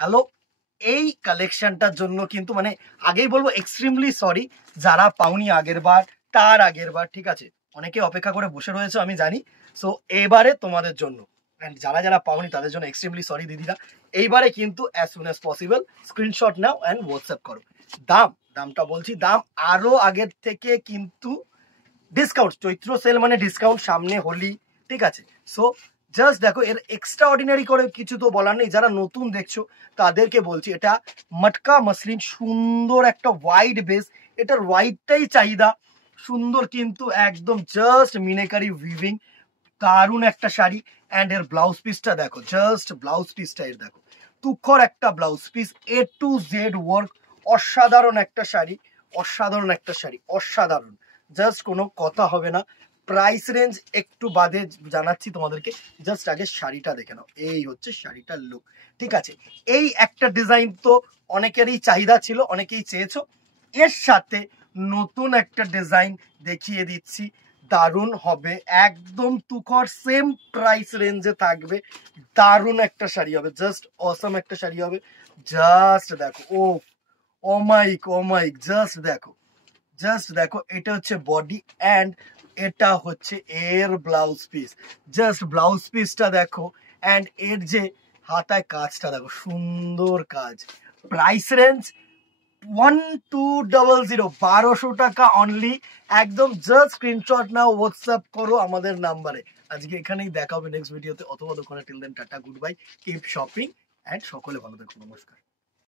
Hello, এই কালেকশনটার জন্য কিন্তু মানে আগেই বলবো এক্সট্রিমলি সরি যারা পাওনি আগের বার, তার আগের বার, ঠিক আছে, অনেকে অপেক্ষা করে বসে রয়েছে আমি জানি। সো এবারে তোমাদের জন্য অ্যান্ড যারা যারা পাওনি তাদের জন্য এক্সট্রিমলি সরি দিদিরা। এইবারে কিন্তু as soon as possible screenshot now and WhatsApp করো। দামটা বলছি, দাম আরো আগের থেকে কিন্তু ডিসকাউন্ট, চৈত্র সেল মানে ডিসকাউন্ট, সামনে হোলি, ঠিক আছে। সো জাস্ট দেখো, এর এক্সট্রা অর্ডিনারি করে কিছু তো বলার নেই। যারা নতুন দেখছো তাদেরকে বলছি, এটা মটকা মসলিন, সুন্দর একটা ওয়াইড বেস, এটার ওয়াইডটাই চাহিদা, সুন্দর কিন্তু একদম জাস্ট মিনেকারি উইভিং, দারুণ একটা শাড়ি। অ্যান্ড এর ব্লাউজ পিসটা দেখো, জাস্ট ব্লাউজ পিসটা এর দেখো, তুখর একটা blouse piece, A to Z work, অসাধারণ একটা শাড়ি, অসাধারণ একটা শাড়ি, অসাধারণ, জাস্ট কোনো কথা হবে না। প্রাইস রেঞ্জ একটু বাদে জানাচ্ছি তোমাদেরকে, জাস্ট আগে শাড়িটা দেখে নাও। এই হচ্ছে শাড়িটার লুক, ঠিক আছে। এই একটা ডিজাইন তো অনেকেরই চাহিদা ছিল, অনেকেই চেয়েছো। এর সাথে নতুন একটা ডিজাইন দেখিয়ে দিচ্ছি, দারুণ হবে, একদম তুখর, সেম প্রাইস রেঞ্জে থাকবে, দারুণ একটা শাড়ি হবে, জাস্ট অসম একটা শাড়ি হবে। জাস্ট দেখো, ও মাইক, জাস্ট দেখো, এটা হচ্ছে বডি অ্যান্ড এটা হচ্ছে এর ব্লাউজ পিস, জাস্ট ব্লাউজ পিসটা দেখো। অ্যান্ড এর যে হাতায় কাজটা দেখো, সুন্দর কাজ। প্রাইস রেঞ্জ 1200, 1200 টাকা অনলি, একদম। জাস্ট স্ক্রিনশট নাও, হোয়াটসঅ্যাপ করো আমাদের নাম্বারে। আজকে এখানেই দেখা হবে নেক্সট ভিডিওতে অথবা দোকানে। Till then tata, goodbye, keep shopping and সকলে ভালো থাকুন, নমস্কার।